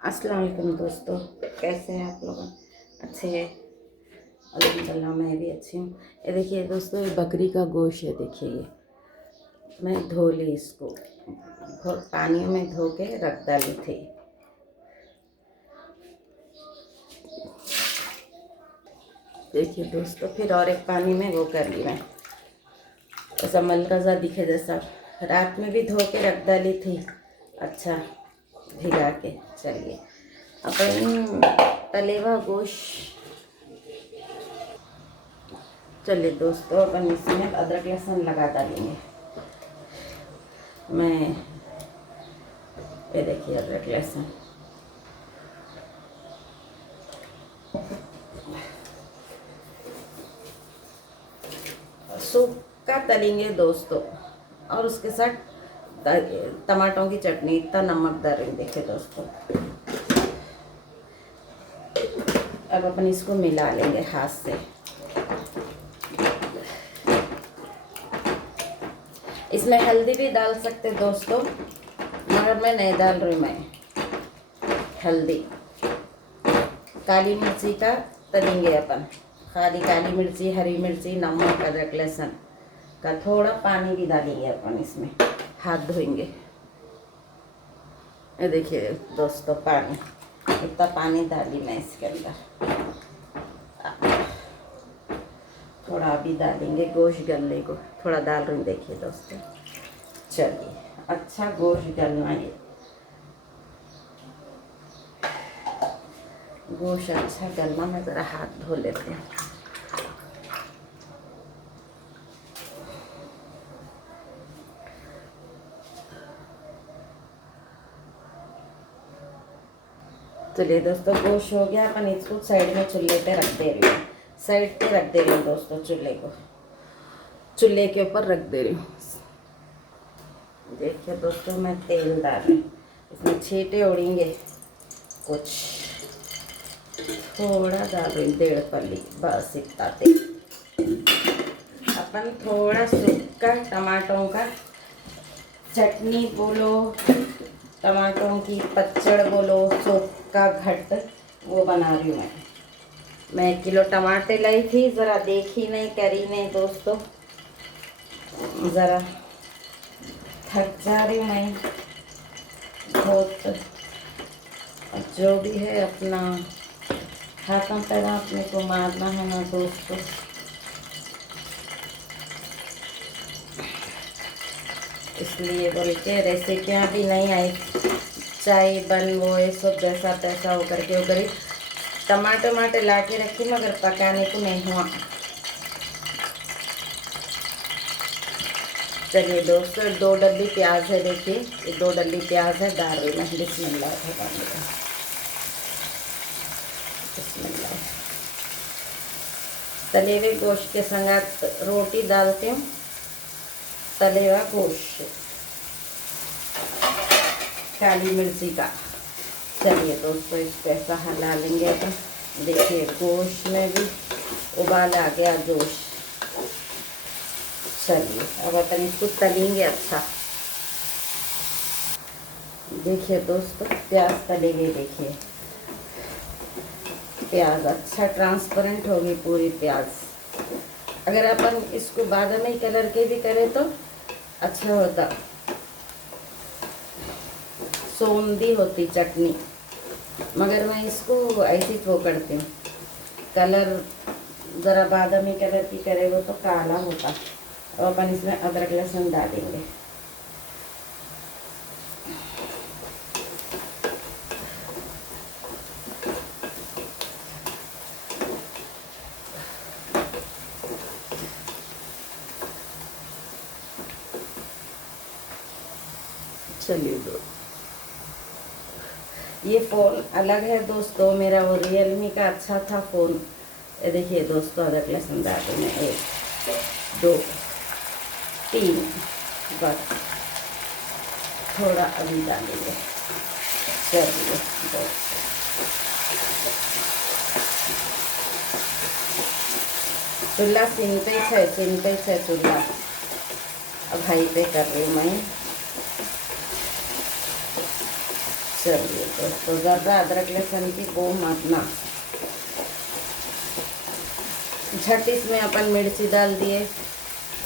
अस्सलाम वालेकुम दोस्तों, कैसे हैं आप लोग? अच्छे हैं? अल्हम्दुलिल्लाह, मैं भी अच्छी हूँ। ये देखिए दोस्तों, ये बकरी का गोश्त है। देखिए ये मैं धो ली, इसको पानी में धो के रख डाली थी। देखिए दोस्तों, फिर और एक पानी में वो कर ली मैं, ऐसा मलरजा दिखे जैसा। रात में भी धो के रख डाली थी, अच्छा भिगा के। चलिए अपन तले हुआ गोश्त, चलिए दोस्तों अपन इसमें अदरक लहसुन लगा डालेंगे। मैं ये देखिए अदरक लहसुन सूखा तलेंगे दोस्तों, और उसके साथ टमाटरों की चटनी, इतना नमक डालेंगे। देखिए दोस्तों, अब अपन इसको मिला लेंगे हाथ से। इसमें हल्दी भी डाल सकते दोस्तों, मगर मैं नहीं डाल रही। मैं हल्दी, काली मिर्ची का तलेंगे अपन, खाली काली मिर्ची, हरी मिर्ची, नमक, अदरक लहसुन का थोड़ा पानी भी डालेंगे अपन इसमें। हाथ धोएंगे। ये देखिए दोस्तों, पानी, इतना पानी डाली मैं इसके अंदर। थोड़ा अभी डालेंगे गोश्त गलने को, थोड़ा डाल रही हूँ। देखिए दोस्तों, चलिए अच्छा गोश्त गलना, ये गोश्त अच्छा गलना। मैं ज़रा हाथ धो लेते हैं। चलिए दोस्तों, गोश्त हो गया। अपन इसको साइड में चूल्हे पे रख दे रही हूँ, साइड पे रख दे रही हूँ दोस्तों। चूल्हे को चूल्हे के ऊपर रख दे रही हूँ। देखिए दोस्तों, मैं तेल डाल रही हूँ, इसमें छींटे उड़ेंगे कुछ, थोड़ा डाल रही, 1.5 पल्ली, बस इतना तेल। अपन थोड़ा सूखा टमाटरों का चटनी बोलो, टमाटरों की पचड़ बोलो, सूखा घट, वो बना रही हूँ मैं 1 किलो टमाटर लाई थी, ज़रा देखी नहीं, करी नहीं दोस्तों, ज़रा थक जा रही हूँ मैं बहुत। जो भी है अपना हाथों पैरों अपने को मारना है ना दोस्तों। इसलिए बोल के रेसिपियाँ भी नहीं आई, चाय बन वो ये सब जैसा तैसा हो करके उधर ही टमाटर ला के रखी, मगर पकाने को नहीं हुआ। चलिए दोस्तों, 2 डब्बी प्याज है। देखिए ये 2 डब्बी प्याज है, डाल रही मैं। बिस्मिल्लाह, बिस्मिल्लाह। तले हुए गोश्त के संग रोटी डालती हूँ, तले हुआ गोश्त, काली मिर्ची का। चलिए दोस्तों, इसको ऐसा हिला लेंगे अपन। देखिए गोश्त में भी उबाल आ गया जोश। चलिए अब अपन इसको तलेंगे अच्छा। देखिए दोस्तों, प्याज तले गए। देखिए प्याज अच्छा ट्रांसपेरेंट होगी पूरी प्याज। अगर अपन इसको बादामी कलर के भी करें तो अच्छा होता, सौंधी होती चटनी, मगर मैं इसको ऐसी वो करती हूँ, कलर ज़रा बादामी कलर की करे वो तो काला होता। और अपन इसमें अदरक लहसुन डालेंगे। चलिए दो, ये फ़ोन अलग है दोस्तों मेरा, वो रियलमी का अच्छा था फ़ोन। ये देखिए दोस्तों, अदरक लहसुन डाल दें, 1 2 3, बस थोड़ा अभी डालेंगे। चलिए चूल्हा सिम पे है चूल्हा। अब हाई पे कर रही हूँ मैं। चलिए दोस्तों, ज़्यादा अदरक लहसुन की को मत ना, झट इसमें अपन मिर्ची डाल दिए,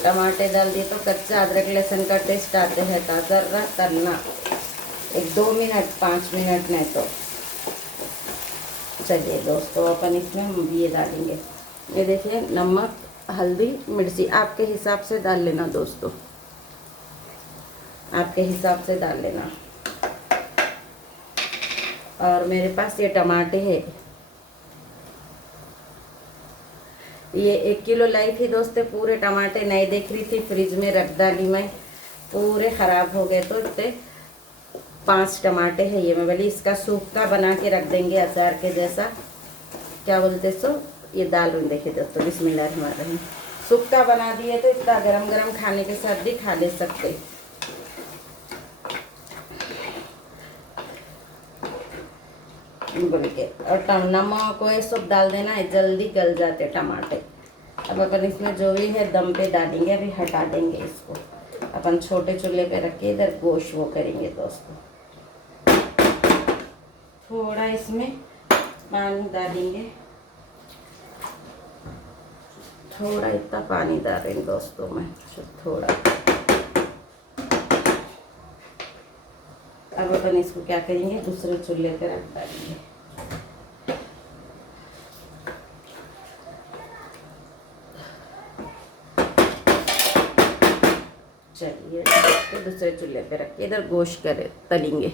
टमाटे डाल दिए तो कच्चा अदरक लहसुन का टेस्ट आते है। ज़रा तलना 1-2 मिनट, 5 मिनट नहीं तो। चलिए दोस्तों, अपन इसमें ये डालेंगे, ये देखिए नमक, हल्दी, मिर्ची आपके हिसाब से डाल लेना दोस्तों, आपके हिसाब से डाल लेना। और मेरे पास ये टमाटे है, ये 1 किलो लाई थी दोस्तों। पूरे टमाटे नहीं देख रही थी, फ्रिज में रख डाली मैं, पूरे ख़राब हो गए। तो इतने 5 टमाटे हैं ये, मैं बोली इसका सूखा बना के रख देंगे अचार के जैसा, क्या बोलते सो। ये दाल रही देखिए दोस्तों, बिस्मिल्लाहिर्रहमानिर्रहीम। सूखा बना दिए तो इतना गरम गरम खाने के साथ भी खा ले सकते। बोल के और नमक को ये सब डाल देना है, जल्दी गल जाते टमाटे। अब अपन इसमें जो भी है दम पे डालेंगे, अभी हटा देंगे इसको। अपन छोटे चूल्हे पे रख के इधर गोश्त वो करेंगे दोस्तों। थोड़ा इसमें पानी डालेंगे, थोड़ा इतना पानी डालेंगे दोस्तों मैं, थोड़ा। अब अपन इसको क्या करेंगे, दूसरे चूल्हे पे रख डालेंगे। चलिए तो दूसरे चूल्हे पे रख के इधर गोश्त करे तलेंगे।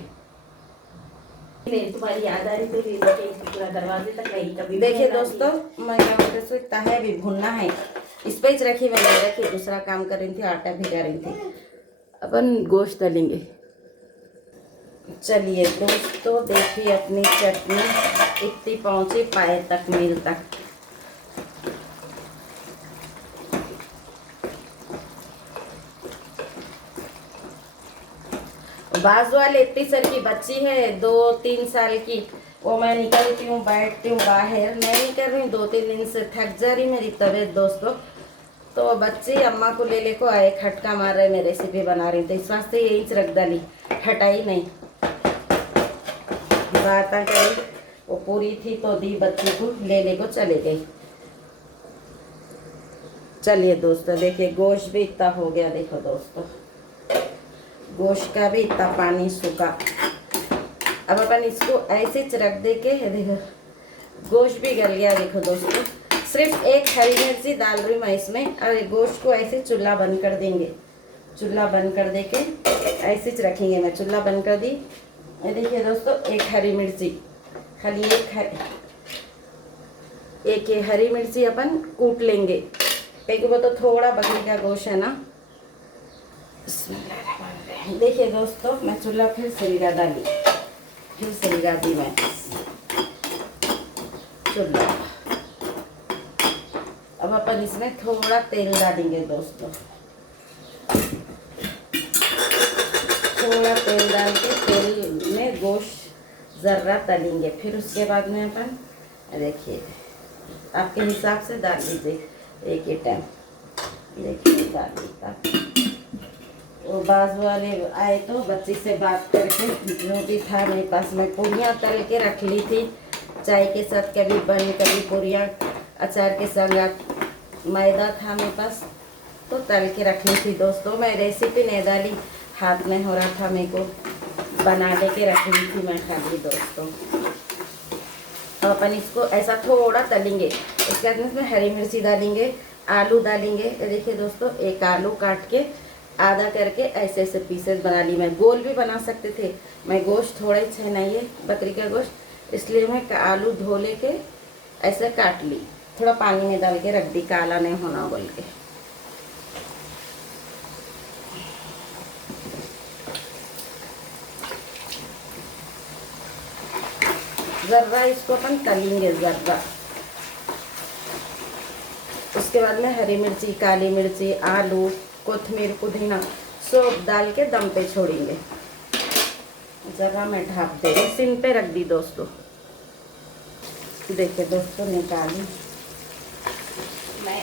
तुम्हारी याद आ रही थी पूरा दरवाजे तक नहीं कभी। देखिए दोस्तों, मैं क्या बोलते सो तहे भी भुनना है, इस पे ही रखी, मैंने रखी, दूसरा काम कर रही थी, आटा भिगा रही थी। अपन गोश्त तलेंगे। चलिए दोस्तों, देखिए अपनी चटनी इतनी पहुंची पाए तक, मील तक। बाजू वाले इतनी सर की बच्ची है, 2-3 साल की, वो मैं निकलती हूँ, बैठती हूँ बाहर, मैं नहीं कर रही हूँ, 2-3 दिन से थक जा रही मेरी तबीयत दोस्तों। तो बच्चे अम्मा को ले को आए, खटका मार रहे, मैं रेसिपी बना रही थी, इस वास्ते यही रख डाली, हटाई नहीं। बात करी वो पूरी थी तो दी बच्ची को, ले को चले गई। चलिए दोस्तों, देखिए गोश्त भी इतना हो गया, देखो दोस्तों गोश्त का भी इतना पानी सूखा। अब अपन इसको ऐसे रख दे के, देखो गोश्त भी गल गया, देखो दोस्तों। सिर्फ एक हरी मिर्ची डाल रही मैं इसमें, और गोश्त को ऐसे चूल्हा बंद कर देंगे, चूल्हा बंद कर दे के ऐसे रखेंगे। मैं चूल्हा बंद कर दी। ये देखिए दोस्तों, एक हरी मिर्ची, खाली एक हरी मिर्ची अपन कूट लेंगे। एक वो तो थोड़ा बकरी का गोश्त है ना। देखिए दोस्तों, मैं चूल्हा फिर से लगा डाली, फिर से लगा दी मैं चूल्हा। अब अपन इसमें थोड़ा तेल डालेंगे दोस्तों, थोड़ा तेल डाल के तेल में गोश्त ज़र्रा तलेंगे। फिर उसके बाद में अपन देखिए आपके हिसाब से डाल लीजिए, एक ही टाइम देखिए डाल दीजिए। वो बाजू वाले आए तो बच्ची से बात करके, जो भी था मेरे पास, मैं पूरियाँ तल के रख ली थी, चाय के साथ कभी बन, कभी पूरियाँ अचार के संग। मैदा था मेरे पास तो तल के रख ली थी दोस्तों। मैं रेसिपी नहीं डाली, हाथ में हो रहा था मेरे को, बना ले के रख ली थी मैं खाली दोस्तों। तो अपन इसको ऐसा थोड़ा तलेंगे। इसके बाद इसमें हरी मिर्ची डालेंगे, आलू डालेंगे। देखिए दोस्तों, एक आलू काट के आधा करके ऐसे ऐसे पीसेस बना ली। मैं गोल भी बना सकते थे, मैं गोश्त थोड़ा ही छनाइए बकरी का गोश्त, इसलिए मैं आलू धो ले के ऐसे काट ली, थोड़ा पानी में डाल के रख दी, काला नहीं होना बोल के। ज़र्रा इसको अपन तलेंगे ज़र्रा। उसके बाद में हरी मिर्ची, काली मिर्ची, आलू, कोथमीर, पुदीना सब डाल के दम पे छोड़ेंगे। जगह में ढाप देंगे, सिम पे रख दी दोस्तों। देखिए दोस्तों, निकाली मैं।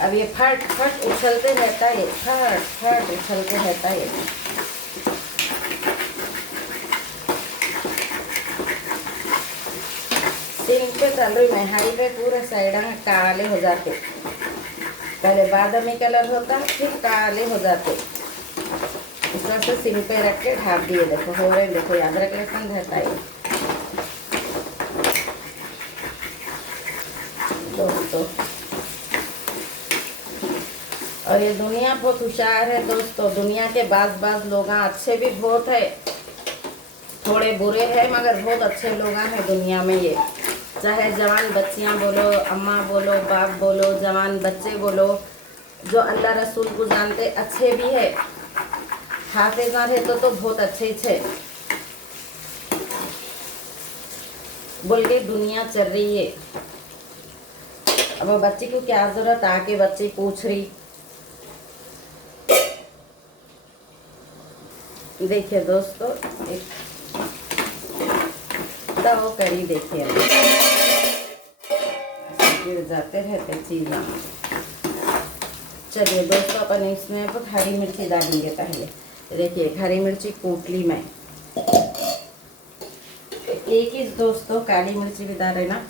अब ये फट फट उछलते रहता है, फट फट उछलते रहता है। सिम पे तल रही मैं, हाई पे पूरे साइड में काले हो जाते, पहले बादामी कलर होता फिर काले हो जाते। इस तरह से सिम पे रख के ढाप दिए। देखो हो रहे, देखो अदरक लहसुन रहता है दोस्तों। और ये दुनिया बहुत होशियार है दोस्तों। दुनिया के बाज लोग अच्छे भी बहुत है, थोड़े बुरे हैं, मगर बहुत अच्छे लोग हैं दुनिया में। ये चाहे जवान बच्चियां बोलो, अम्मा बोलो, बाप बोलो, जवान बच्चे बोलो, जो अल्लाह रसूल को जानते अच्छे भी है, हाफिजा है तो बहुत अच्छे थे बोल के दुनिया चल रही है। अब बच्ची को क्या जरूरत आके बच्ची पूछ रही। देखिए दोस्तों, एक तव करी देखिए, गिर जाते रहते चीज़ें। चलिए दोस्तों, अपन इसमें अब हरी मिर्ची डालेंगे पहले। देखिए हरी मिर्ची कूट ली मैं, एक ही दोस्तों काली मिर्ची भी डाले ना,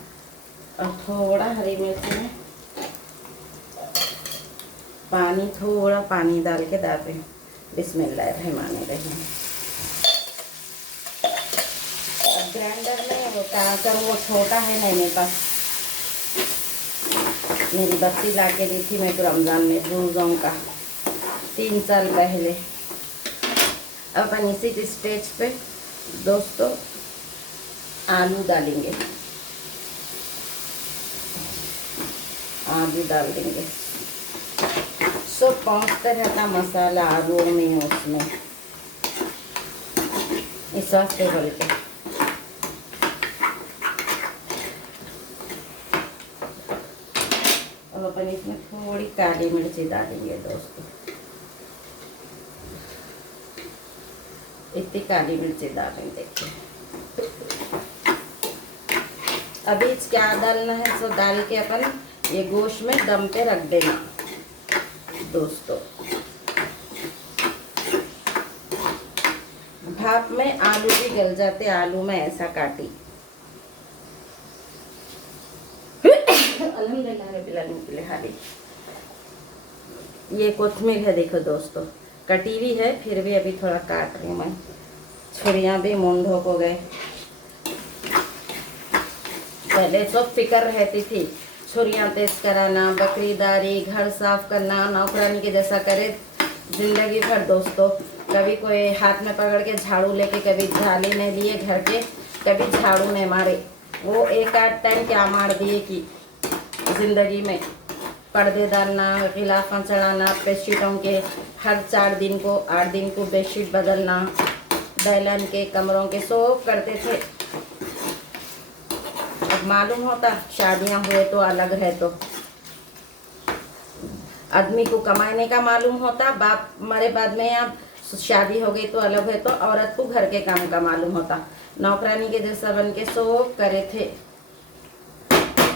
और थोड़ा हरी मिर्ची में पानी, थोड़ा पानी डाल के डालें। बिस्मिल्लाहिर्रहमानिर्रहीम। ग्राइंडर में वो क्या करूँ, वो छोटा है नहीं मेरे पास, मेरी बच्ची ला के दी थी मेरे को रमज़ान में रोज़ों का 3 साल पहले। अब अपन इसी की स्टेज पे दोस्तों आलू डालेंगे, आलू डाल देंगे। सब पहुँचते रहता मसाला आलू में उसमें, इस वास्ते बोल के। अब अपन इसमें थोड़ी काली मिर्ची डालेंगे दोस्तों, इतनी काली मिर्ची डालेंगे। देखिए अभी क्या डालना है, सो डाल के अपन ये गोश्त में दम पे रख देना दोस्तों। भाप में आलू भी गल जाते, आलू में ऐसा काटी। अल्हम्दुलिल्लाह रब्बिल आलमीन। ये कोथमीर है देखो दोस्तों, कटी हुई है, फिर भी अभी थोड़ा काट रही हूँ मैं। छुरियाँ भी मूंढों को गए। पहले तो फिक्र रहती थी, छुरियाँ तेज कराना, बकरीदारी, घर साफ करना, नौकरानी के जैसा करे जिंदगी भर दोस्तों। कभी कोई हाथ में पकड़ के झाड़ू लेके, कभी झाली नहीं दिए घर के, कभी झाड़ू नहीं मारे। वो एक आध टाइम क्या मार दिए कि जिंदगी में पर्दे डालना, गिलाफा चढ़ाना, बेडशीटों के हर 4 दिन को 8 दिन को बेडशीट बदलना, बैलन के कमरों के सब करते थे। अब मालूम होता शादियां हुए तो अलग है, तो आदमी को कमाने का मालूम होता, बाप मरे बाद में या शादी हो गई तो अलग है, तो औरत को घर के काम का मालूम होता। नौकरानी के जैसा बन के सब करे थे।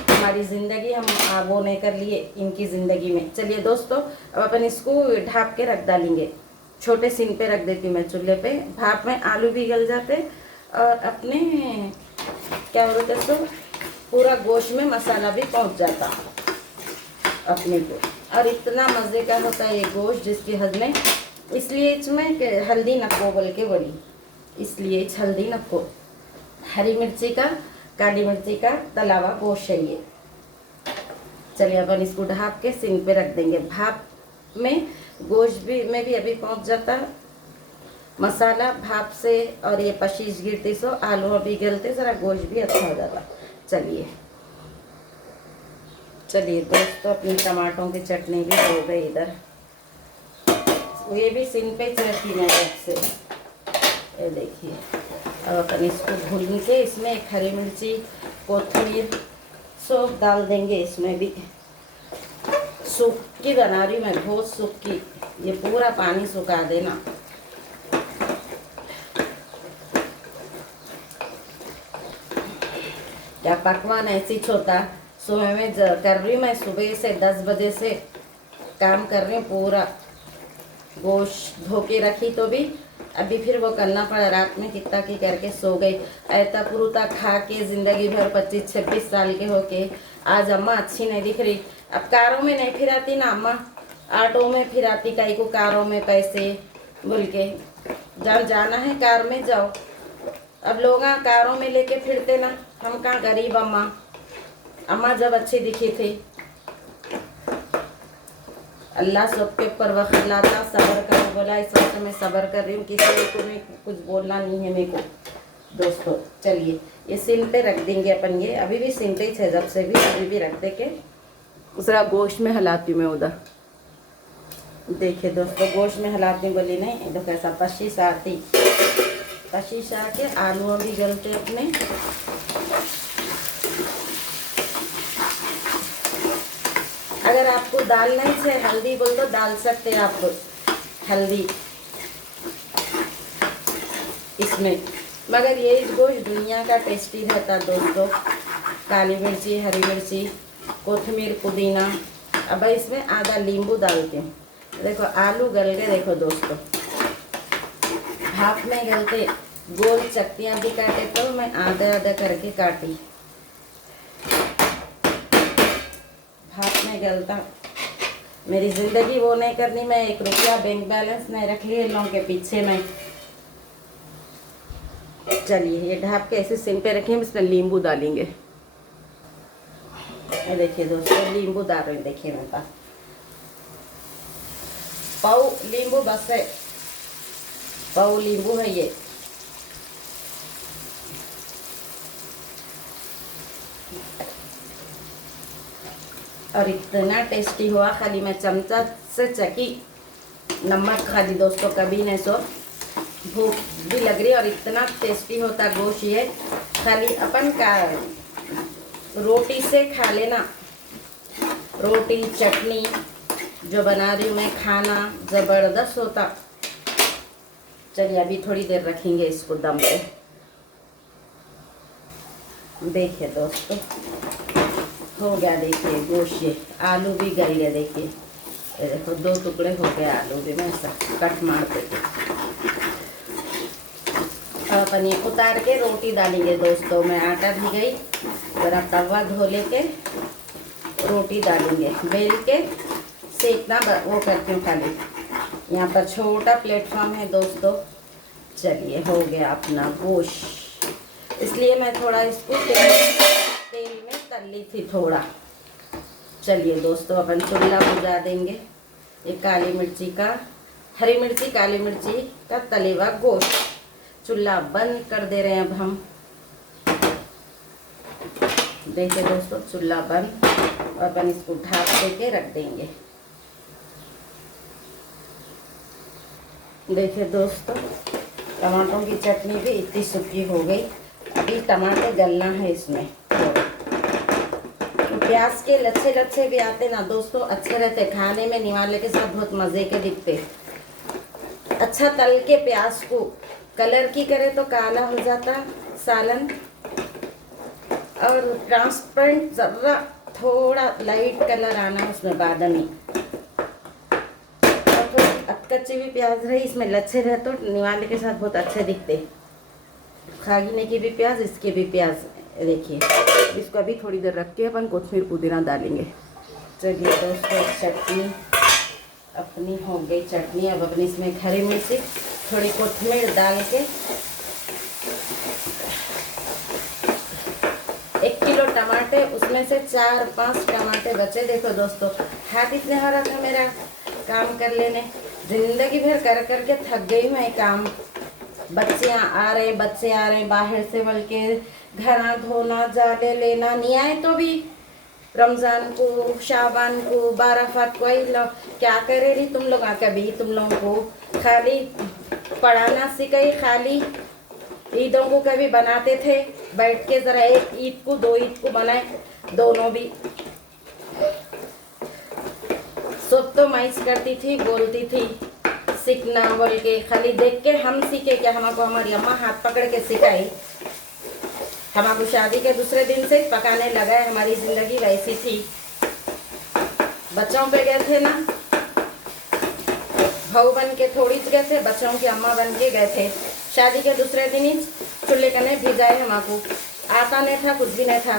हमारी ज़िंदगी हम वो नहीं कर लिए इनकी ज़िंदगी में। चलिए दोस्तों, अब अपन इसको ढाप के रख डालेंगे। छोटे सिम पे रख देती हूँ मैं चूल्हे पे। भाप में आलू भी गल जाते और अपने क्या बोलते सो पूरा गोश्त में मसाला भी पहुँच जाता अपने को। और इतना मज़े का होता है ये गोश्त जिसकी हद में। इसलिए इसमें हल्दी नको बोल के बोली, इसलिए हल्दी नको। हरी मिर्ची का, काली मिर्ची का तला हुआ गोश्त है ये। चलिए अपन इसको ढाप के सिम पे रख देंगे। भाप में गोश्त भी में भी अभी पहुंच जाता मसाला भाप से, और ये पशीश गिरती सो आलू अभी गलते, ज़रा गोश्त भी अच्छा हो जाता। चलिए चलिए दोस्तों, अपनी टमाटरों की चटनी भी हो गई इधर। ये भी सिम पे चढ़ती मैं से, ये देखिए। अब अपन इसको भून के इसमें एक हरी मिर्ची, कोथिमीर सब डाल देंगे। इसमें भी सूखी बना रही मैं, बहुत सूखी, ये पूरा पानी सुखा देना। क्या पकवान ऐसी छोटा सुबह में कर रही हूँ मैं, सुबह से 10 बजे से काम कर रही हूँ। पूरा गोश्त धो के रखी तो भी अभी फिर वो करना पड़ा। रात में कितना की करके सो गई। ऐता पुरुता खा के ज़िंदगी भर 25-26 साल के होके आज अम्मा अच्छी नहीं दिख रही। अब कारों में नहीं फिराती ना अम्मा, ऑटो में फिराती, कई को कारों में पैसे बोल के। जहाँ जाना है कार में जाओ। अब लोग कारों में लेके फिरते ना, हम कहाँ गरीब अम्मा। अम्मा जब अच्छी दिखी थी। अल्लाह सबके ऊपर वक्त लाता, सब्र करो बोला, इस वक्त मैं सब्र कर रही हूँ। किसी को भी कुछ बोलना नहीं है मेरे को दोस्तों। चलिए ये सिम पे रख देंगे अपन। ये अभी भी सिम पे ही थे जब से भी, अभी भी रख दे के दूसरा गोश्त में हिलाती हूँ मैं उधर। देखिए दोस्तों गोश्त में हिलाती हूँ बोली नहीं, देखो कैसा पशीस आती, पशीस आके आलू भी गलते अपने। अगर आपको डालना ही से हल्दी बोल तो डाल सकते हैं आप हल्दी इसमें, मगर ये गोश्त दुनिया का टेस्टी रहता दोस्तों। काली मिर्ची, हरी मिर्ची, कोथिमीर, पुदीना। अब इसमें आधा नींबू डालते हैं। देखो आलू गल गए, देखो दोस्तों भाप में गलते। गोल चक्तियाँ भी काटे तो मैं आधा आधा करके काटी, भाप में गलता। मेरी ज़िंदगी वो नहीं करनी, मैं 1 रुपया बैंक बैलेंस नहीं रख ली इन लोगों के पीछे मैं। चलिए ये ढाप के ऐसे सिम पे रखें, इसमें नींबू डालेंगे। ये देखिए दोस्तों नींबू डाल रहे हैं, देखिए मेरे पास पाव नींबू बस है, पाव नींबू है ये। और इतना टेस्टी हुआ, खाली मैं चमचा से चकी नमक खाली दोस्तों, कभी नहीं सो। भूख भी लग रही और इतना टेस्टी होता गोश्त ये, खाली अपन का रोटी से खा लेना। रोटी चटनी जो बना रही हूँ मैं, खाना ज़बरदस्त होता। चलिए अभी थोड़ी देर रखेंगे इसको दम पे। देखिए दोस्तों हो गया, देखिए गोश्त ये आलू भी गल गया। देखिए ये देखो 2 टुकड़े हो गए आलू भी, मैं ऐसा कट मार देती। अब अपन ये उतार के रोटी डालेंगे दोस्तों। मैं आटा भी गई, ज़रा तवा धो लेके रोटी डालेंगे, बेल के सेकना वो करती हूँ खाली। यहाँ पर छोटा प्लेटफॉर्म है दोस्तों। चलिए हो गया अपना गोश्त, इसलिए मैं थोड़ा इसको तेल में तल ली थी थोड़ा। चलिए दोस्तों अपन चूल्हा बुझा देंगे। ये काली मिर्ची का, हरी मिर्ची काली मिर्ची का तले हुआ गोश्त चूल्हा बंद कर दे रहे हैं अब हम। देखिए दोस्तों चूल्हा बंद, और अपन इसको ढाक दे के रख देंगे। देखिए दोस्तों टमाटरों की चटनी भी इतनी सूखी हो गई। अभी टमाटर गलना है इसमें। तो प्याज के लच्छे लच्छे भी आते ना दोस्तों, अच्छे रहते खाने में, निवाले के साथ बहुत मज़े के दिखते। अच्छा तल के प्याज को कलर की करे तो काला हो जाता सालन, और ट्रांसपेरेंट ज़रा थोड़ा लाइट कलर आना उसमें बादामी। और थोड़ी कच्ची भी प्याज रही इसमें लच्छे रहे तो निवाले के साथ बहुत अच्छे दिखते। खागीने की भी प्याज, इसके भी प्याज। देखिए इसको अभी थोड़ी देर रख के अपन कोथिमीर पुदीना डालेंगे। चलिए दोस्तों चटनी अपनी हो गई चटनी। अब अपनी इसमें हरी मिर्ची थोड़ी कोथिमीर डाल के 1 किलो टमाटर, उसमें से 4-5 टमाटर बचे। देखो दोस्तों हाथ इतने हो रहा था मेरा काम कर लेने, जिंदगी भर कर करके थक गई मैं काम। बच्चे आ रहे बाहर से, बल्कि घर धोना, जाले लेना, नहीं आए तो भी रमज़ान को, शाबान को, बाराफात को क्या करे रही तुम लोग। कभी तुम लोगों को खाली पढ़ाना सिखाई, खाली ईदों को कभी बनाते थे बैठ के, ज़रा 1 ईद को 2 ईद को बनाए, दोनों भी सब तो माइस करती थी, बोलती थी सीखना बोल के। खाली देख के हम सीखे क्या, हमको हमारी अम्मा हाथ पकड़ के सिखाई। हमको शादी के दूसरे दिन से पकाने लगा है। हमारी ज़िंदगी वैसी थी। बच्चों पे गए थे ना, भाऊ बन के थोड़ी गए थे, बच्चों की अम्मा बन के गए थे। शादी के दूसरे दिन ही चूल्हे कने भिजाए हमको, आता नहीं था, कुछ भी नहीं था।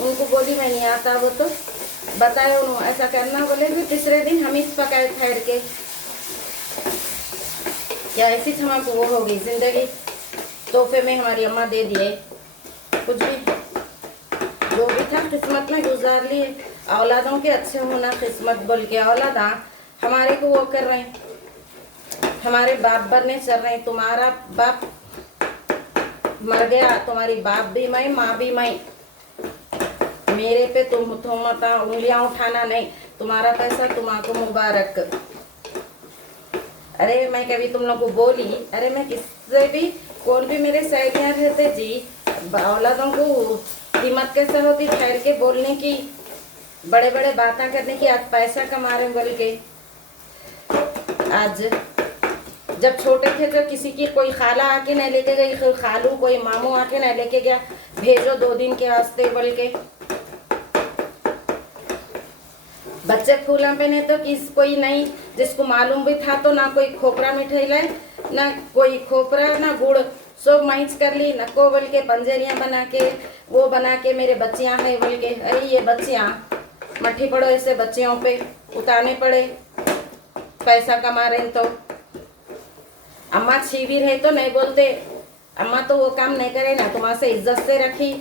उनको बोली मैं नहीं आता, वो तो बताए उन्होंने ऐसा करना, बोले फिर तीसरे दिन हम ही पकाए ठहर के। क्या ऐसी हमको वो हो गई ज़िंदगी, तोहफे में हमारी अम्मा दे दिए, कुछ भी जो भी था किस्मत में गुजार लिए। औलादों के अच्छे होना किस्मत बोल के, औलाद हमारे को वो कर रहे हैं, हमारे बाप बनने चल रहे हैं। तुम्हारा बाप मर गया, तुम्हारी बाप भी मैं, माँ भी मैं, मेरे पे तुम उंगलियां उठाना नहीं, तुम्हारा पैसा तुम्हारा मुबारक। अरे मैं कभी तुम लोग को बोली, अरे मैं किससे भी, कौन भी मेरे सहेलियां रहते जी, औलादों को हिम्मत कैसे होती ठहर के बोलने की, बड़े बड़े बातें करने की, आज पैसा कमा रहे बोल के। आज जब छोटे थे तो किसी की कोई खाला आके नहीं लेके गई, कोई खालू कोई मामू आके नहीं लेके गया, भेजो 2 दिन के वास्ते बोल के। बच्चे फूला पे नहीं तो किस कोई नहीं, जिसको मालूम भी था तो ना कोई खोपरा मिठाई लाए, ना कोई खोपरा ना गुड़, सब माइच कर ली, नको बोल के पंजेरियाँ बना के, वो बना के मेरे बच्चियाँ हैं बोल के। अरे ये बच्चियाँ मट्ठी पड़ो, ऐसे बच्चियों पे उतारने पड़े, पैसा कमा रहे तो। अम्मा छिवी रहे तो नहीं बोलते, अम्मा तो वो काम नहीं करे ना, तुम्हारे से इज्जत से रखी।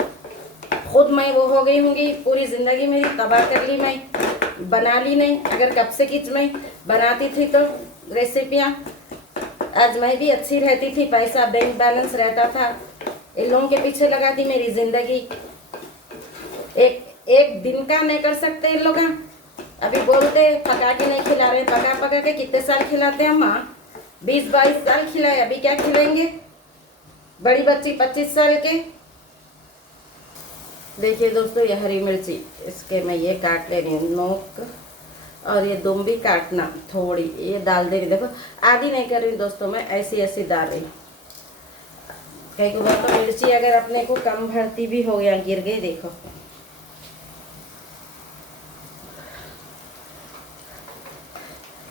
खुद मैं वो हो गई होंगी, पूरी ज़िंदगी मेरी तबाह कर ली, मैं बना ली नहीं। अगर कब से किच में बनाती थी तो रेसिपियाँ, आज मैं भी अच्छी रहती थी, पैसा बैंक बैलेंस रहता था। इन लोगों के पीछे लगा दी मेरी ज़िंदगी, एक दिन का नहीं कर सकते इन लोग। अभी बोलते पका के नहीं खिला रहे, पका पका के कितने साल खिलाते हैं अम्मा, 20-22 साल खिलाए, अभी क्या खिलाएंगे बड़ी बच्ची 25 साल के। देखिए दोस्तों, ये हरी मिर्ची, इसके मैं ये काट ले रही हूँ नोक, और ये दुम भी काटना थोड़ी, ये डाल दे रही, देखो आधी नहीं कर रही दोस्तों, मैं ऐसी ऐसी डाल रही। कहीं को बात तो मिर्ची अगर अपने को कम भरती भी हो गया, गिर गई देखो।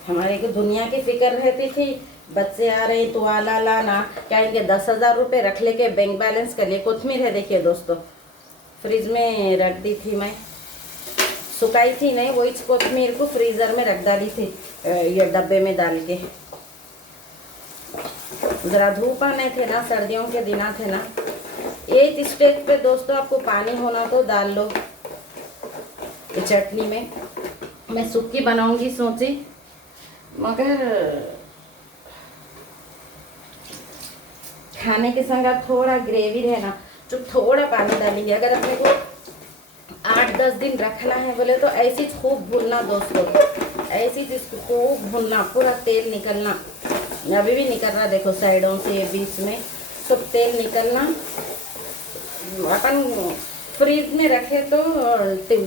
हमारे को दुनिया की फिक्र रहती थी, बच्चे आ रहे तो आला लाना, कहेंगे 10,000 रुपये रख लेके बैंक बैलेंस कर लिए। कोथमीर है देखिए दोस्तों, फ्रिज में रख दी थी मैं, सुखाई थी नहीं, वही कोथमीर को फ्रीज़र में रख डाली थी, ये डब्बे में डाल के। ज़रा धूप आने थे ना, सर्दियों के दिन थे ना। एक स्टेज पे दोस्तों आपको पानी होना तो डाल लो। ये चटनी में मैं सूखी बनाऊंगी सोची, मगर खाने के संग आप थोड़ा ग्रेवी रहना, जो थोड़ा पानी डालेंगे। अगर अपने को 8-10 दिन रखना है बोले तो ऐसी खूब भूनना दोस्तों, ऐसी चीज़ को खूब भूनना, पूरा तेल निकलना। अभी भी निकल रहा देखो, साइडों से बीच में सब तेल निकलना। अपन फ्रीज में रखे तो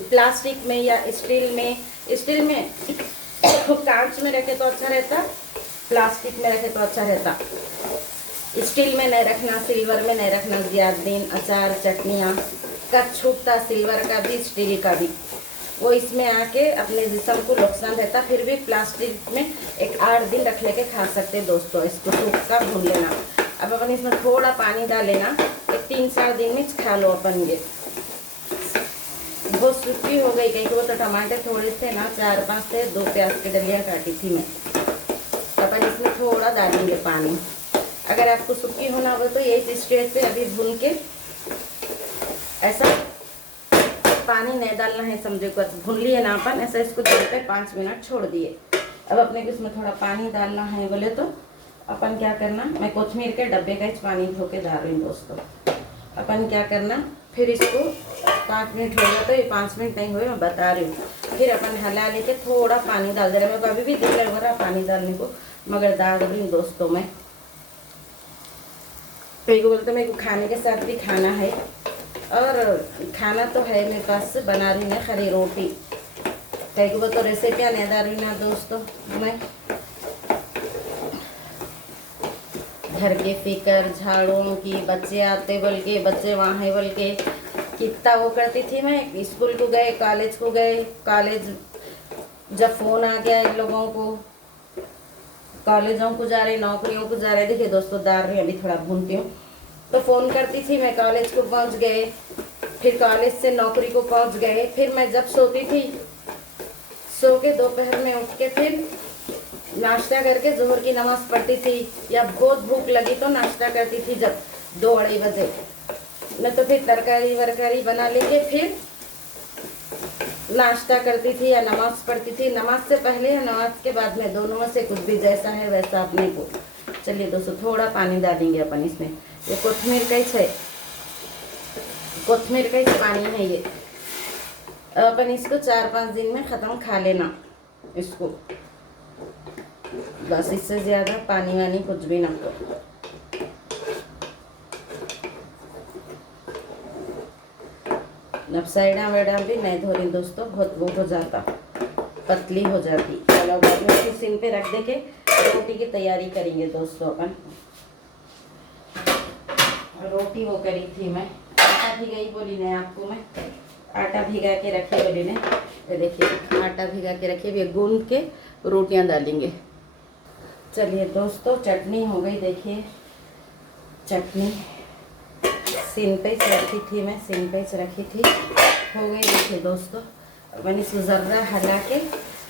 प्लास्टिक में या स्टील में कांच में रखे तो अच्छा रहता, प्लास्टिक में रखे तो अच्छा रहता। स्टील में नहीं रखना, सिल्वर में नहीं रखना। ज़्यादा दिन अचार चटनियाँ का छूटता, सिल्वर का भी स्टील का भी, वो इसमें आके अपने जिस्म को नुकसान देता। फिर भी प्लास्टिक में एक 8 दिन रख लेके खा सकते दोस्तों। इसको सूखा भून लेना, अब अपन इसमें थोड़ा पानी डाल लेना, एक 3-4 दिन में खा लो अपन। ये बहुत सूखी हो गई, कहीं वो तो टमाटर थोड़े थे ना, 4-5 थे, 2 प्याज की डलियाँ काटी थी मैं। अपन इसमें थोड़ा डालेंगे पानी। अगर आपको सूखी होना हो तो ये स्टेज पे अभी भून के ऐसा पानी नहीं डालना है, समझे को भून लिए ना अपन ऐसा, इसको जल पे 5 मिनट छोड़ दिए। अब अपने को इसमें थोड़ा पानी डालना है बोले तो अपन क्या करना, मैं कोथमीर के डब्बे का पानी धो के डाल रही हूँ दोस्तों। अपन क्या करना, फिर इसको 5 मिनट हो गया तो ये 5 मिनट नहीं हुए, मैं बता रही हूँ। फिर अपन हला लेके थोड़ा पानी डाल दे रहा। मेरे को अभी भी दिल लग रहा पानी डालने को, मगर डाल रही हूँ दोस्तों मैं। कई को बोलते मेरे को खाने के साथ भी खाना है, और खाना तो है मेरे पास, बना रही मैं खरी रोटी। कई को तो रेसिपियाँ नहीं डाल रही ना दोस्तों मैं। घर के फिक्र, झाड़ों की, बच्चे आते बोल के, बच्चे वहाँ है बोल के कितना वो करती थी मैं। स्कूल को गए, कॉलेज को गए, कॉलेज जब फ़ोन आ गया इन लोगों को, कॉलेजों को जा रहे, नौकरियों को जा रहे। देखिए दोस्तों, दाल रही अभी थोड़ा भूनती हूँ। तो फ़ोन करती थी मैं, कॉलेज को पहुँच गए, फिर कॉलेज से नौकरी को पहुँच गए, फिर मैं जब सोती थी, सो के दोपहर में उठ के फिर नाश्ता करके जोहर की नमाज़ पढ़ती थी, या बहुत भूख लगी तो नाश्ता करती थी जब 2-2:30 बजे, नहीं तो फिर तरकारी वरकारी बना लेके फिर नाश्ता करती थी या नमाज़ पढ़ती थी। नमाज से पहले या नमाज के बाद में, दोनों में से कुछ भी, जैसा है वैसा अपने को। चलिए दोस्तों, थोड़ा पानी डालेंगे अपन इसमें। ये कोथमीर का ही है, कोथमीर का ही पानी है ये। अपन इसको 4-5 दिन में ख़त्म खा लेना इसको, बस इससे ज़्यादा पानी वानी कुछ भी ना करो। अब साइडा वेडा भी नहीं धो रही दोस्तों, बहुत वो हो जाता, पतली हो जाती। चलो बाद में इसे सिम पे रख दे के रोटी की तैयारी करेंगे दोस्तों। अपन रोटी वो करी थी मैं, आटा भिगाई बोली नहीं आपको मैं, आटा भिगा के रखी बोली ने। ये देखिए आटा भिगा के रखी, ये गूंद के रोटियां डालेंगे। चलिए दोस्तों, चटनी हो गई। देखिए चटनी सिम पे रखी थी मैं, सिम पे रखी थी, हो गई। देखिए दोस्तों, मैंने इसको ज़र्रा हला के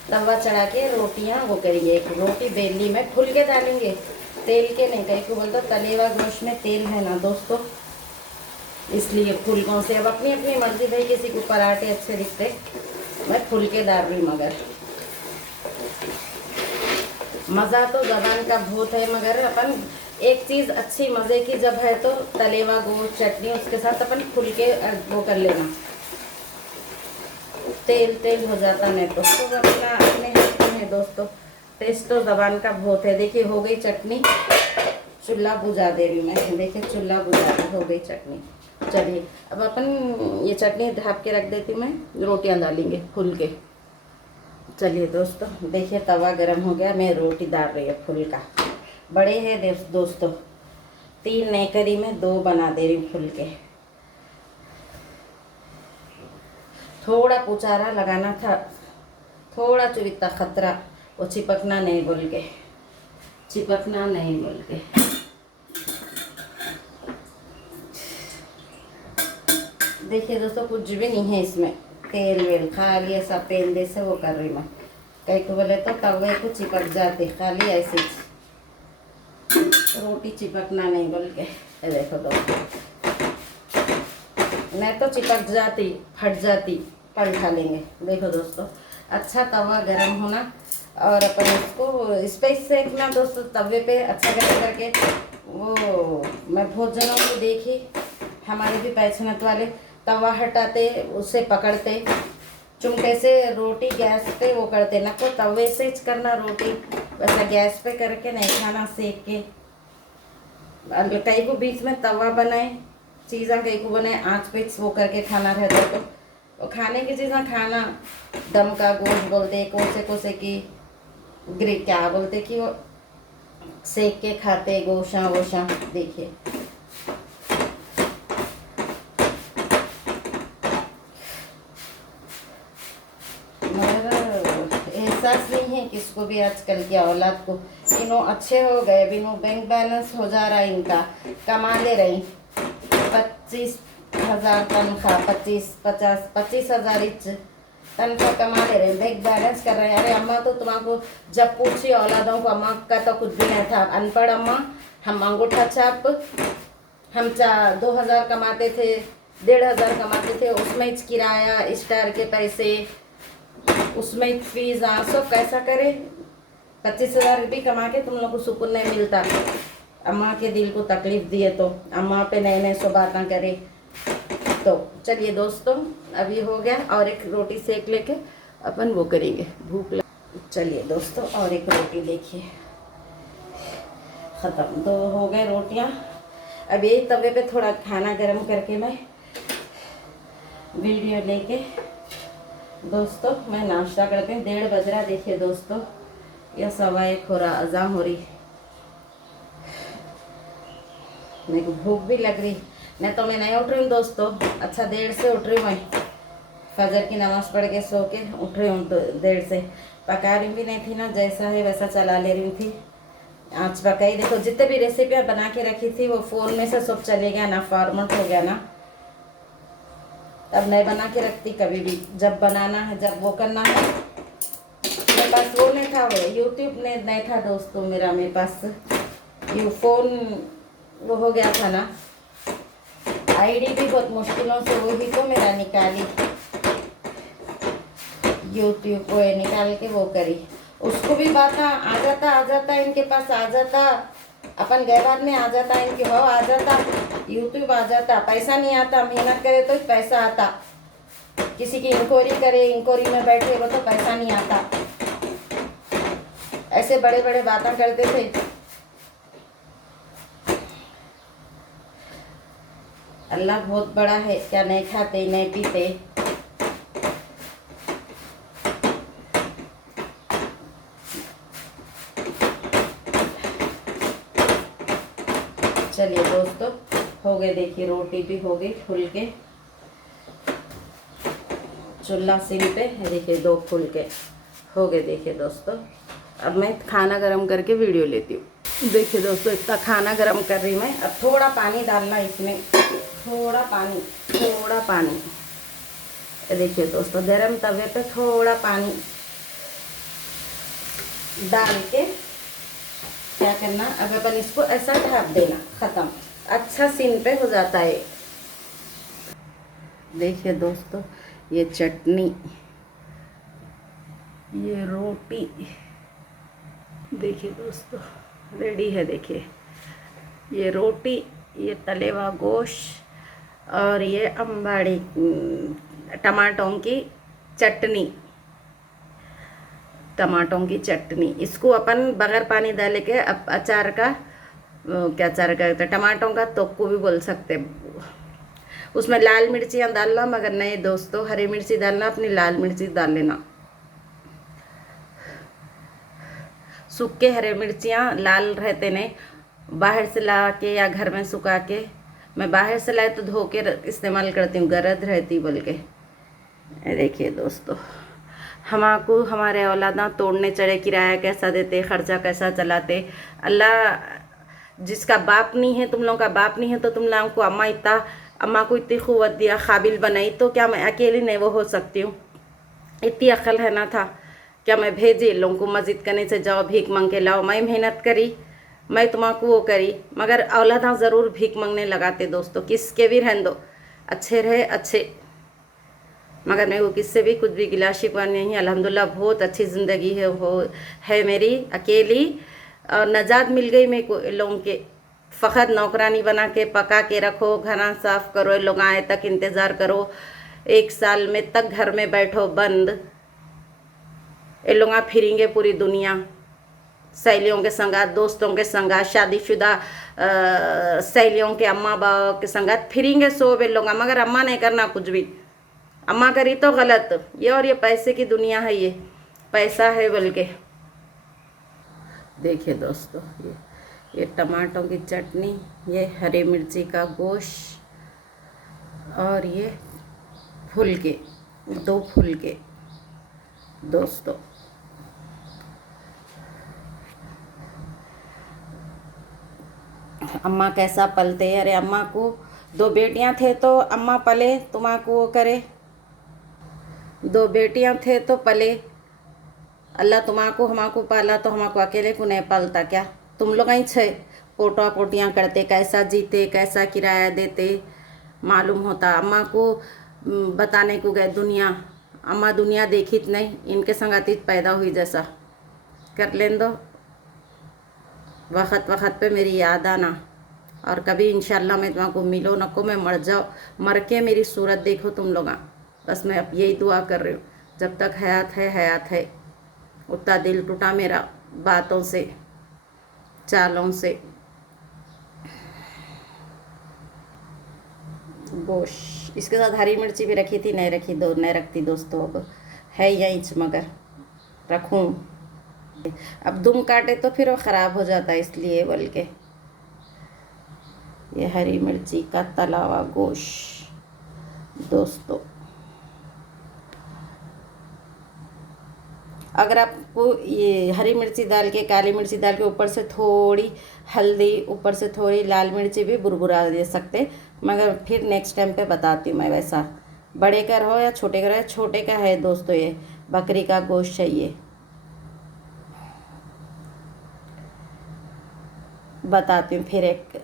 तवा चढ़ा के रोटियां वो करेंगे। एक रोटी बेलनी में फुल के डालेंगे, तेल के नहीं। कहीं को बोलते तले हुआ गोश्त में तेल है ना दोस्तों, इसलिए फुलकों से। अब अपनी अपनी मर्जी भाई, किसी को पराठे अच्छे दिखते, मैं फुल के डाल रही हूँ। मगर मज़ा तो ज़बान का बहुत है, मगर अपन एक चीज़ अच्छी मज़े की जब है तो तलेवा गोश्त चटनी, उसके साथ अपन फुल के वो कर लेना। तेल तेल हो जाता नहीं तो अपना अपने हाथ में है दोस्तों। टेस्ट तो ज़बान का बहुत है। देखिए हो गई चटनी, चूल्हा बुझा दे रही हूँ मैं। देखिए चूल्हा बुझा दी, हो गई चटनी। चलिए अब अपन ये चटनी ढाप के रख देती हूँ मैं, रोटियाँ डालेंगे फुल के। चलिए दोस्तों, देखिए तवा गरम हो गया, मैं रोटी डाल रही हूँ फुल का। बड़े हैं दोस्तों, 3 नहीं करी मैं 2 बना दे रही हूँ फुल के। थोड़ा पुचारा लगाना था, थोड़ा चुविता खतरा, वो चिपकना नहीं बोल के, चिपकना नहीं बोल के। देखिए दोस्तों, कुछ भी नहीं है इसमें, तेल वेल खाली ऐसा पेंदे से वो कर रही मैं। कहीं को बोले तो तवे को चिपक जाते, खाली ऐसे रोटी चिपकना नहीं बोल के। देखो दोस्तों, नहीं तो चिपक जाती, फट जाती, पलटा लेंगे। देखो दोस्तों, अच्छा तवा गरम होना, और अपन इसको स्पेस सेकना दोस्तों तवे पे अच्छा करके। वो मैं बहुत जनों को देखी, हमारे भी पैछनत वाले तवा हटाते, उससे पकड़ते, चुमटे से रोटी गैस पे वो करते ना, तो तवे से करना रोटी, वैसा गैस पे करके नहीं खाना, सेक के। कई को बीच में तवा बनाए चीज़ें, कई को बनाए आँच पे वो करके खाना रहता, तो वो खाने की चीज़ें खाना। दम का गोश्त बोलते, कोसे की क्या बोलते कि वो सेक के खाते, गोशा वोशा। देखिए एहसास नहीं है किसको भी आजकल की औलाद को, इन्हों अच्छे हो गए, बिनो बैंक बैलेंस हो जा रहा है इनका, कमा ले रही 25,000 तनख्वाह, 25,000 तनख्वाह कमा ले रहे, बैंक बैलेंस कर रहे हैं। अरे अम्मा तो तुम्हारा जब पूछी औलादों को, अम्मा का तो कुछ भी नहीं था, अनपढ़ अम्मा, हम अंगूठा छाप, हम 2,000 कमाते थे, 1,500 कमाते थे, उसमें किराया स्टार के पैसे, उसमें फीस, सब कैसा करे। 25,000 भी कमा के तुम लोग को सुकून नहीं मिलता। अम्मा के दिल को तकलीफ दिए तो अम्मा पे नए नए सो बातें करे। तो चलिए दोस्तों, अभी हो गया, और एक रोटी सेक लेके अपन वो करेंगे, भूख लग। चलिए दोस्तों, और एक रोटी देखिए ख़त्म। तो हो गए रोटियाँ। अब यही तवे पे थोड़ा खाना गरम करके मैं वीडियो लेके दोस्तों मैं नाश्ता करती हूँ। 1:30 बज रहा। देखिए दोस्तों, या 1:15 हो रहा, अज़ान हो रही। मेरे को भूख भी लग रही, नहीं तो मैं नहीं उठ रही हूँ दोस्तों। अच्छा देर से उठ रही हूँ मैं, फजर की नमाज़ पढ़ के सो के उठ रही हूँ। देर से पका रही भी नहीं थी ना, जैसा है वैसा चला ले रही थी। आँच पकाई। देखो जितने भी रेसिपियाँ बना के रखी थी वो फ़ोन में से सब चले गया ना, फॉर्मेट हो गया ना। तब नहीं बना के रखती कभी भी, जब बनाना है जब वो करना है। मेरे पास वो नहीं था, वो यूट्यूब नहीं था दोस्तों मेरा, मेरे पास ये फ़ोन वो हो गया था ना। आईडी भी बहुत मुश्किलों से वो भी तो मेरा निकाली, यूट्यूब वो निकाल के वो करी। उसको भी बात आ जाता इनके पास आ जाता, अपन गए बाद में आ जाता इनके हो, आ जाता यूट्यूब आ जाता। पैसा नहीं आता, मेहनत करे तो पैसा आता। किसी की इंक्वायरी करे, इंक्वायरी में बैठे वो तो पैसा नहीं आता। ऐसे बड़े बड़े बातें करते थे। अल्लाह बहुत बड़ा है, क्या नहीं खाते नहीं पीते। चलिए दोस्तों, हो गए, देखिए रोटी भी हो गई फुल के। चूल्हा सिम पे देखिए 2 फुल के हो गए। देखिए दोस्तों, अब मैं खाना गरम करके वीडियो लेती हूँ। देखिए दोस्तों, इतना खाना गरम कर रही मैं। अब थोड़ा पानी डालना इसमें, थोड़ा पानी। देखिए दोस्तों, गरम तवे पे थोड़ा पानी डाल के क्या करना, अब अपन इसको ऐसा ढाप देना, ख़त्म। अच्छा सिम पे हो जाता है। देखिए दोस्तों, ये चटनी, ये रोटी, देखिए दोस्तों रेडी है। देखिए ये रोटी, ये तले हुआ गोश्त और ये अंबाड़ी टमाटरों की चटनी। इसको अपन बगैर पानी डाले के अचार का, क्या अचार कहते हैं, टमाटरों का तोक्कू भी बोल सकते। उसमें लाल मिर्चियाँ डालना, मगर नहीं दोस्तों, हरी मिर्ची डालना, अपनी लाल मिर्ची डाल लेना। सूखे हरे मिर्चियाँ लाल रहते नहीं, बाहर से ला के या घर में सुखा के, मैं बाहर से लाए तो धो के इस्तेमाल करती हूँ, गरज रहती बोल के। देखिए दोस्तों, हमारे हमारे औलादा तोड़ने चढ़े, किराया कैसा देते, खर्चा कैसा चलाते। अल्लाह जिसका बाप नहीं है, तुम लोगों का बाप नहीं है, तो तुम लोगों को अम्मा को इतनी क़ुव्वत दिया, काबिल बनाई, तो क्या मैं अकेली नहीं वो हो सकती हूँ? इतनी अक्ल है ना था क्या मैं भेजे लोगों को मस्जिद करने से जाओ भीख मांग के लाओ? मैं मेहनत करी, मैं तुम्हारा वो करी, मगर औलादा ज़रूर भीख मांगने लगाते दोस्तों। किसके भी रहने दो, अच्छे रहे अच्छे, मगर मेरे को किससे भी कुछ भी गिला शिकवा नहीं। अल्हम्दुलिल्लाह बहुत अच्छी ज़िंदगी है मेरी, अकेली, और नजात मिल गई मेरे को लोगों के। फ़कत नौकरानी बना के पका के रखो, घरा साफ़ करो, लोग आए तक इंतज़ार करो, 1 साल में तक घर में बैठो बंद। ये लोग फिरेंगे पूरी दुनिया, सहेलियों के संगात, दोस्तों के संगात, शादीशुदा सहेलियों के अम्मा बाबा के संगात फिरेंगे सब लोग, मगर अम्मा नहीं करना कुछ भी। अम्मा करी तो गलत ये, और ये पैसे की दुनिया है, ये पैसा है बोल के। देखिए दोस्तों, ये टमाटरों की चटनी, ये हरी मिर्ची का गोश्त, और ये फुलके, 2 फुलके दोस्तों। अम्मा कैसा पलते, अरे अम्मा को 2 बेटियां थे तो अम्मा पले, तुम्हारा को वो करे। 2 बेटियां थे तो पले, अल्लाह तुम्हारा को हमारा को पाला, तो हमारा को अकेले को नहीं पालता क्या? तुम लोग ही छे पोटा पोटियाँ करते, कैसा जीते, कैसा किराया देते, मालूम होता। अम्मा को बताने को गए दुनिया, अम्मा दुनिया देखी नहीं, इनके संगातीत पैदा हुई जैसा कर लें दो। वक्त वक्त पे मेरी याद आना, और कभी इंशाल्लाह मैं तुमको मिलो न को, मैं मर जाओ, मर के मेरी सूरत देखो तुम लोग। बस मैं अब यही दुआ कर रही हूँ, जब तक हयात है। उतना दिल टूटा मेरा बातों से, चालों से। गोश्त इसके साथ हरी मिर्ची भी रखी थी, नहीं रखती दोस्तों, अब है यही, मगर रखूँ। अब दुम काटे तो फिर वो ख़राब हो जाता है, इसलिए बोल के। ये हरी मिर्ची का तला हुआ गोश्त दोस्तों। अगर आपको ये हरी मिर्ची डाल के, काली मिर्ची डाल के, ऊपर से थोड़ी हल्दी, ऊपर से थोड़ी लाल मिर्ची भी बुरबुरा दे सकते, मगर फिर नेक्स्ट टाइम पे बताती हूँ मैं वैसा। बड़े का रहो या छोटे का रहो, छोटे का है दोस्तों, ये बकरी का गोश्त चाहिए। बताती हूँ फिर एक।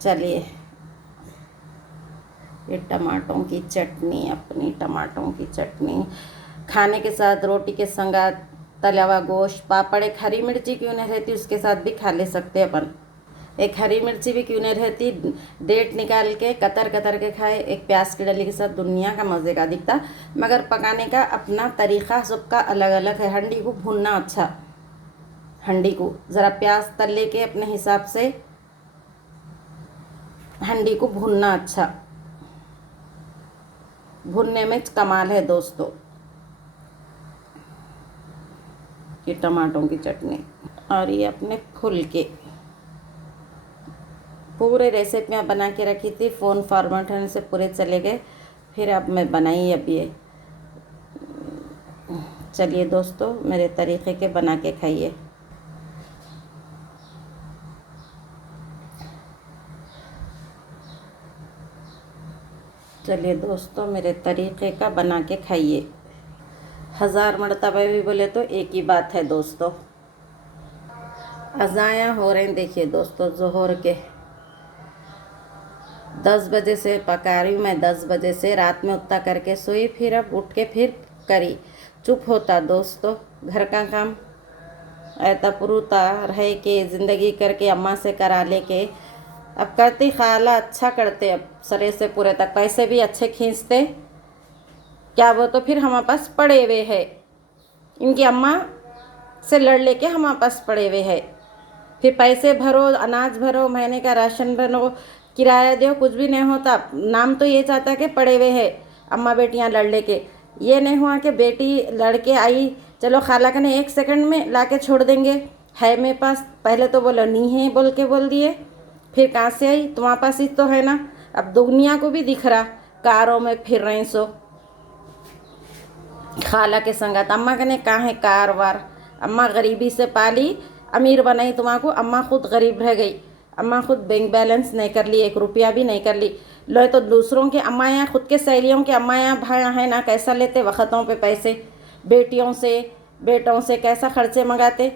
चलिए, ये टमाटरों की चटनी, अपनी टमाटरों की चटनी खाने के साथ, रोटी के संगात, तला हुआ गोश्त, पापड़, एक हरी मिर्ची क्यों नहीं रहती उसके साथ भी खा ले सकते अपन। एक हरी मिर्ची भी क्यों नहीं रहती, डेट निकाल के कतर कतर के खाए, एक प्याज की डली के साथ, दुनिया का मज़े का दिखता। मगर पकाने का अपना तरीक़ा सबका अलग अलग है। हंडी को भूनना अच्छा, हंडी को ज़रा प्याज तल लेके अपने हिसाब से हंडी को भूनना अच्छा, भुनने में कमाल है दोस्तों। ये टमाटरों की चटनी और ये अपने फुल के पूरे रेसिपियाँ बना के रखी थी, फ़ोन फॉर्मेट होने से पूरे चले गए, फिर अब मैं बनाई अब ये। चलिए दोस्तों, मेरे तरीक़े के बना के खाइए। चलिए दोस्तों, मेरे तरीक़े का बना के खाइए। 1000 मरतबा भी बोले तो एक ही बात है दोस्तों। अज़ायाँ हो रहे हैं, देखिए दोस्तों, ज़ोहर के 10 बजे से पका रही हूँ मैं, 10 बजे से रात में उतना करके सोई, फिर अब उठ के फिर करी। चुप होता दोस्तों, घर का काम ऐता पुरुता रह के ज़िंदगी करके अम्मा से करा लेके अब करती खाला अच्छा करते, अब सरे से पूरे तक पैसे भी अच्छे खींचते क्या, वो तो फिर हमारे पास पड़े हुए है, इनकी अम्मा से लड़ लेके हमारे पास पड़े हुए है। फिर पैसे भरो, अनाज भरो, महीने का राशन भरो, किराया दो, कुछ भी नहीं होता। नाम तो ये चाहता कि पड़े हुए है, अम्मा बेटियां लड़ लेके। ये नहीं हुआ कि बेटी लड़के आई, चलो खाला कने 1 सेकंड में ला के छोड़ देंगे, है मेरे पास। पहले तो बोलो नहीं है बोल के बोल दिए, फिर कहाँ से आई, तुम्हारे पास ही तो है ना। अब दुनिया को भी दिख रहा, कारों में फिर रही सो खाला के संगत। अम्मा कने कहाँ है कार वार, अम्मा गरीबी से पाली, अमीर बनाई तुम्हारा को, अम्मा खुद गरीब रह गई। अम्मा खुद बैंक बैलेंस नहीं कर ली, 1 रुपया भी नहीं कर ली। लो तो दूसरों के अम्मा यहाँ, खुद के सहेलियों के अम्मा यहाँ भाई है ना, कैसा लेते वक़्तों पे पैसे, बेटियों से बेटों से कैसा खर्चे मंगाते।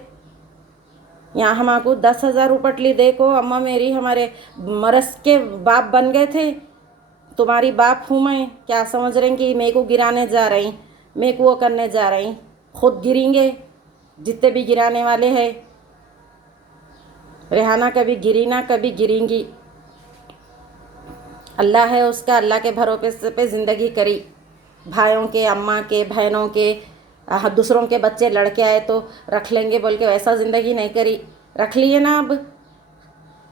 यहाँ हमारे को 10,000 उपटली, देखो अम्मा मेरी हमारे मरस के बाप बन गए थे, तुम्हारी बाप हूँ मैं, क्या समझ रही कि मेरे को गिराने जा रही, मेरे को वो करने जा रही। खुद गिरेंगे जितने भी गिराने वाले हैं। रेहाना कभी गिरी ना, कभी गिरेंगी। अल्लाह है उसका, अल्लाह के भरोसे पे ज़िंदगी करी। भाइयों के, अम्मा के, बहनों के, दूसरों के बच्चे लड़के आए तो रख लेंगे बोल के वैसा ज़िंदगी नहीं करी, रख लिए ना। अब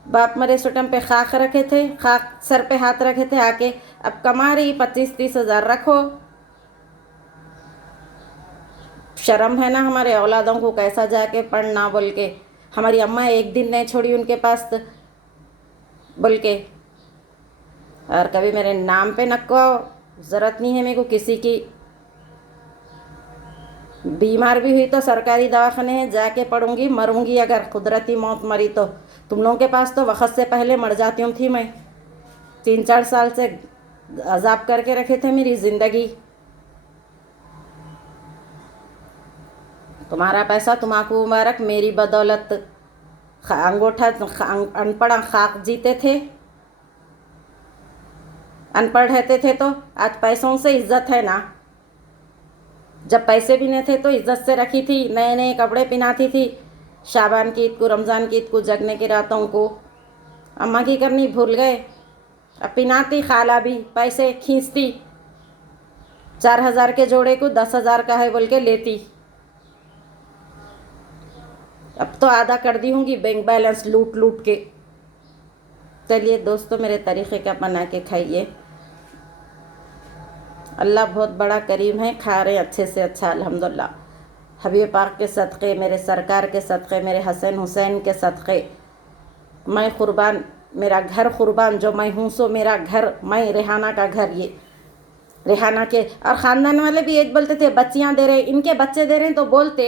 बाप मरे सुटम पे खाक रखे थे, खाक सर पे हाथ रखे थे आके, अब कमा रही 25-30 हज़ार, रखो। शर्म है ना हमारे औलादों को, कैसा जाके पढ़ना बोल के। हमारी अम्मा एक दिन नहीं छोड़ी उनके पास तो बोल के। और कभी मेरे नाम पे नक्को, ज़रूरत नहीं है मेरे को किसी की। बीमार भी हुई तो सरकारी दवाखाने हैं जाके पढ़ूंगी, मरूंगी अगर कुदरती मौत मरी तो। तुम लोगों के पास तो वक्त से पहले मर जाती हूँ थी मैं। 3-4 साल से अजाब करके रखे थे मेरी ज़िंदगी। तुम्हारा पैसा तुम्हारा मुबारक, मेरी बदौलत अंगूठा अनपढ़ खाक जीते थे। अनपढ़ रहते थे तो आज पैसों से इज्जत है ना। जब पैसे भी नहीं थे तो इज्जत से रखी थी, नए नए कपड़े पहनाती थी, शाबान की ईद को, रमज़ान की ईद को, जगने की रातों को। अम्मा की करनी भूल गए, अब पहनाती खाला भी, पैसे खींचती, 4,000 के जोड़े को 10,000 का है बोल के लेती। अब तो आधा कर दी होंगी बैंक बैलेंस लूट लूट के। चलिए दोस्तों, मेरे तरीक़े का बना के खाइए। अल्लाह बहुत बड़ा करीम है, खा रहे अच्छे से अच्छा अल्हम्दुलिल्लाह। हबीब पाक के सदक़े, मेरे सरकार के सदक़े, मेरे हसन हुसैन के सदक़े मैं क़ुरबान, मेरा घर क़ुरबान, जो मैं हूँ सो मेरा घर, मैं रेहाना का घर। ये रेहाना के और ख़ानदान वाले भी यही बोलते थे, बच्चियाँ दे रहे, इनके बच्चे दे रहे हैं तो बोलते,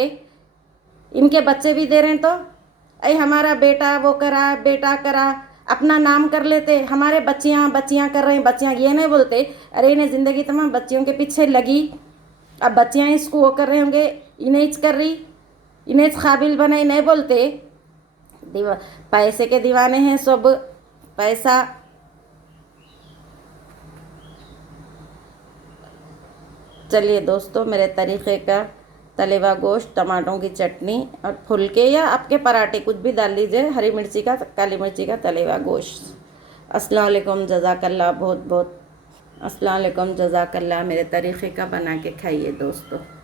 इनके बच्चे भी दे रहे हैं तो अरे हमारा बेटा वो करा, बेटा करा, अपना नाम कर लेते, हमारे बच्चियाँ बच्चियाँ कर रहे हैं, बच्चियाँ ये नहीं बोलते अरे इन्हें ज़िंदगी तमाम बच्चियों के पीछे लगी, अब बच्चियाँ इसको वो कर रहे होंगे, इन्हें कर रही, इन्हें काबिल बनाई, नहीं बोलते। पैसे के दीवाने हैं सब, पैसा। चलिए दोस्तों, मेरे तरीक़े का तले हुआ गोश्त, टमाटरों की चटनी और फुलके या आपके पराठे कुछ भी डाल लीजिए, हरी मिर्ची का, काली मिर्ची का तले हुआ गोश्त। अस्सलाम वालेकुम, जज़ाकल्लाह, बहुत बहुत अस्सलाम वालेकुम, जज़ाकल्लाह। मेरे तरीक़े का बना के खाइए दोस्तों।